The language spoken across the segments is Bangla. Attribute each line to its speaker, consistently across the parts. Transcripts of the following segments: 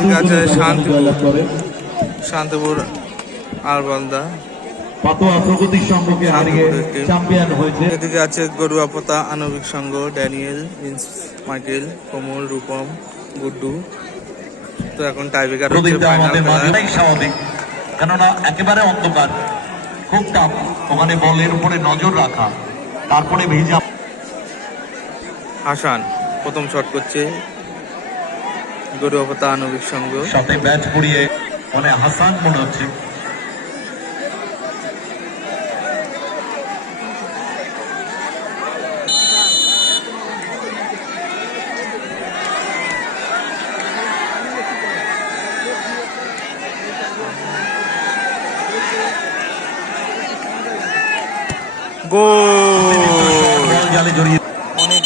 Speaker 1: ঠিক আছে, শান্তিপুর। শান্তপুর
Speaker 2: হয়েছে।
Speaker 1: এদিকে আছে গরুয়াপতা আণবিক সংঘ ড্যানিয়েল মাইকেল কোমল রূপম গুড্ডু। তো এখন টাইব্রেকার হচ্ছে
Speaker 3: স্বাভাবিক কেননা একেবারে অন্ধকার খুব টাফ। ওখানে বলের উপরে নজর রাখা তারপরে ভেজা
Speaker 1: হাসান প্রথম শট করছে। গরুয়াপতা আণবিক সংঘ
Speaker 3: সাথে ব্যাট পড়িয়ে মানে হাসান মনে হচ্ছে।
Speaker 1: গোল!
Speaker 3: জালে জড়িয়ে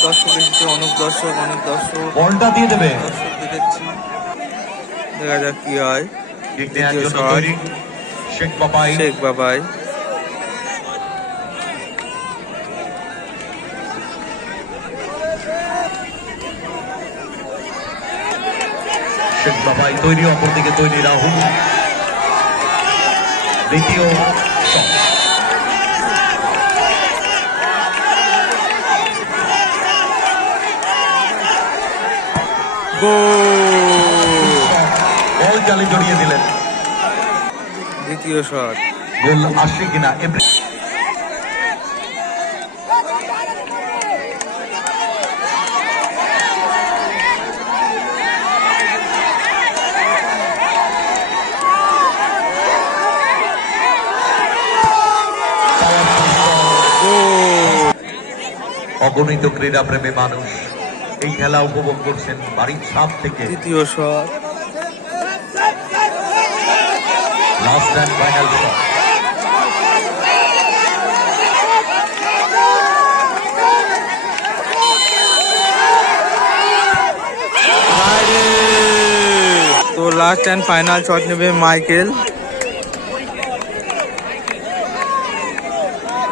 Speaker 1: দর্শক এসেছে অনেক দর্শক অনেক দর্শক।
Speaker 3: বলটা দিয়ে দেবে।
Speaker 1: দর্শককে দেখছি দেখা যাক কি হয়।
Speaker 3: শেখ বাবাই।
Speaker 1: শেখ বাবাই।
Speaker 3: শেখ বাবাই তৈরি অপরদিকে তৈরি রাহুল। দ্বিতীয়
Speaker 1: গোল!
Speaker 3: বল জালে জড়িয়ে দিলেন।
Speaker 1: দ্বিতীয় শট।
Speaker 3: গোল আসে কিনা? এপ্রিল অগণিত ক্রীড়া প্রেমী মানুষ। এই খেলা উপভোগ করছেন বাড়ির ছাদ থেকে।
Speaker 1: তৃতীয় shot.
Speaker 3: Last and final shot
Speaker 1: তো লাস্ট অ্যান্ড ফাইনাল শট নেবে মাইকেল।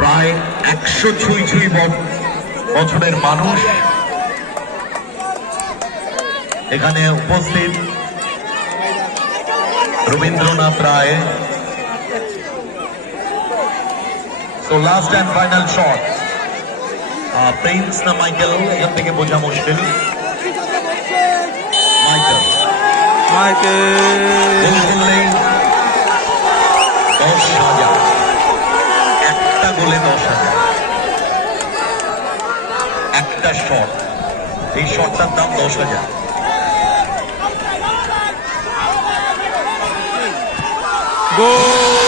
Speaker 3: প্রায় একশো ছুঁই ছুঁই বছরের মানুষ। এখানে উপস্থিত রবীন্দ্রনাথ রায়। তো last and final shot prince না মাইকেল এখান থেকে বোঝা মুশকিল। মাইকেল
Speaker 1: মাইকেল
Speaker 3: দশ হাজার। একটা গোলে দশ হাজার। একটা শট এই শটটার দাম দশ হাজার।
Speaker 1: গোল